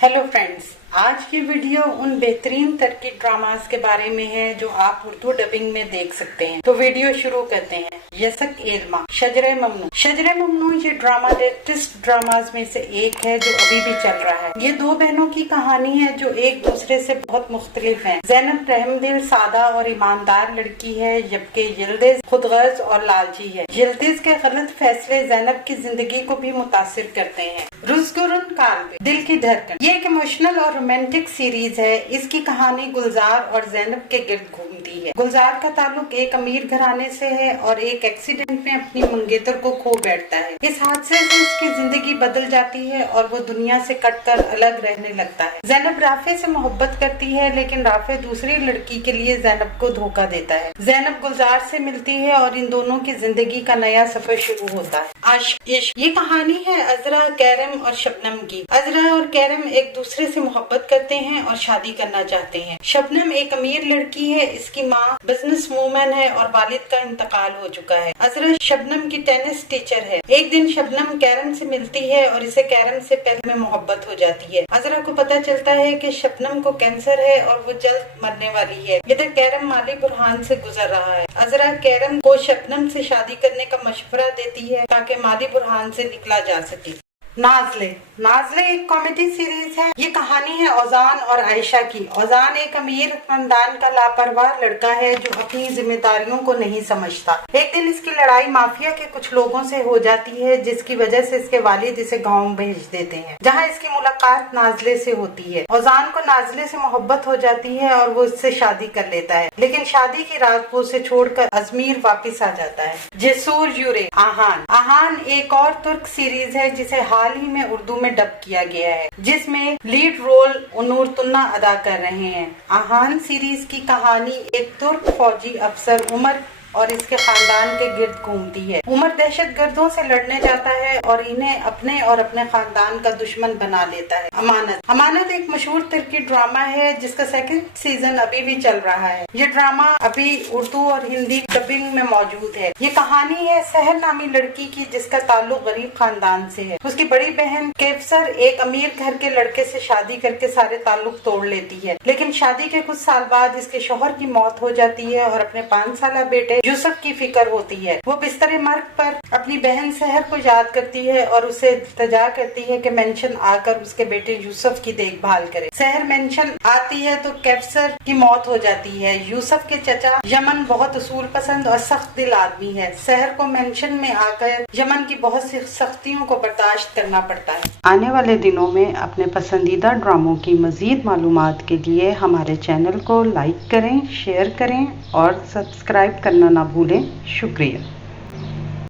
Hello friends, आज की video उन बेहतरीन टर्की ड्रामास के बारे में है जो आप उर्दू डबिंग में देख सकते हैं। तो वीडियो शुरू करते हैं। यसक एल्मा, शजरे ममनू। शजरे ममनू ये ड्रामा लेटेस्ट ड्रामास में से एक है जो अभी भी चल रहा है। ये दो बहनों की कहानी है जो एक दूसरे से बहुत मुख्तलिफ है। ज़ैनब रहमदिल सादा और ईमानदार लड़की है, जबकि यिल्दिज़ खुदगर्ज और लालची है। यिल्दिज़ के गलत फैसले ज़ैनब की जिंदगी को भी मुतासिर करते हैं। रुज़गुरुन काल्ब, दिल की धड़कन, ये एक इमोशनल और रोमांटिक सीरीज है। इसकी कहानी गुलजार और ज़ैनब के गिर्द घूमती है। गुलजार का ताल्लुक एक अमीर घराने से है और एक एक्सीडेंट में अपनी मंगेतर को खो बैठता है। इस हादसे से उसकी जिंदगी बदल जाती है और वो दुनिया से कटकर अलग रहने लगता है। ज़ैनब राफे से मोहब्बत करती है, लेकिन राफे दूसरी लड़की के लिए ज़ैनब को धोखा देता है। ज़ैनब गुलजार से मिलती है और इन दोनों की जिंदगी का नया सफर शुरू होता है। आशिक इश्क, ये कहानी है अजरा, कैरम और शबनम की। अजरा और कैरम एक दूसरे से मोहब्बत करते हैं और शादी करना चाहते हैं। शबनम एक अमीर लड़की है, इसकी माँ बिजनेस वूमन है और वालिद का इंतकाल हो चुका है। अजरा शबनम की टेनिस टीचर है। एक दिन शबनम कैरम से मिलती है और इसे कैरम से पहले में मोहब्बत हो जाती है। अजरा को पता चलता है कि शबनम को कैंसर है और वो जल्द मरने वाली है। इधर कैरम माली बुरहान से गुजर रहा है। अजरा कैरम को शबनम से शादी करने का मशवरा देती है ताकि माली बुरहान से निकला जा सके। नाज़ले, नाज़ले एक कॉमेडी सीरीज है। ये कहानी है औजान और आयशा की। औजान एक अमीर खानदान का लापरवाह लड़का है जो अपनी जिम्मेदारियों को नहीं समझता। एक दिन इसकी लड़ाई माफिया के कुछ लोगों से हो जाती है, जिसकी वजह से इसके वालिद इसे गांव भेज देते हैं, जहां इसकी मुलाकात नाज़ले से होती है। औजान को नाज़ले से मोहब्बत हो जाती है और वो इससे शादी कर लेता है, लेकिन शादी की रात वो उसे छोड़कर अजमीर वापिस आ जाता है। जेसूर यूरे, आहान। आहान एक और तुर्क सीरीज है जिसे हाल ही में उर्दू में डब किया गया है, जिसमें लीड रोल नूर तुन्ना अदा कर रहे हैं। आहान सीरीज की कहानी एक तुर्क फौजी अफसर उमर और इसके खानदान के गिर्द घूमती है। उमर दहशतगर्दों से लड़ने जाता है और इन्हें अपने और अपने खानदान का दुश्मन बना लेता है। अमानत, अमानत एक मशहूर तुर्की ड्रामा है जिसका सेकंड सीजन अभी भी चल रहा है। ये ड्रामा अभी उर्दू और हिंदी डबिंग में मौजूद है। ये कहानी है सहर नामी लड़की की जिसका ताल्लुक गरीब खानदान से है। उसकी बड़ी बहन केवसर एक अमीर घर के लड़के से शादी करके सारे ताल्लुक तोड़ लेती है, लेकिन शादी के कुछ साल बाद इसके शौहर की मौत हो जाती है और अपने 5 साल बेटे यूसुफ की फिक्र होती है। वो बिस्तरे मर्ग पर अपनी बहन सहर को याद करती है और उसे इल्तिजा करती है कि मेंशन आकर उसके बेटे यूसुफ की देखभाल करे। सहर मेंशन आती है तो कैफसर की मौत हो जाती है। यूसुफ के चचा यमन बहुत उसूल पसंद और सख्त दिल आदमी है। सहर को मेंशन में आकर यमन की बहुत सी सख्तियों को बर्दाश्त करना पड़ता है। आने वाले दिनों में अपने पसंदीदा ड्रामों की मजीद मालूमात के लिए हमारे चैनल को लाइक करें, शेयर करें और सब्सक्राइब करना ना भूलें। शुक्रिया।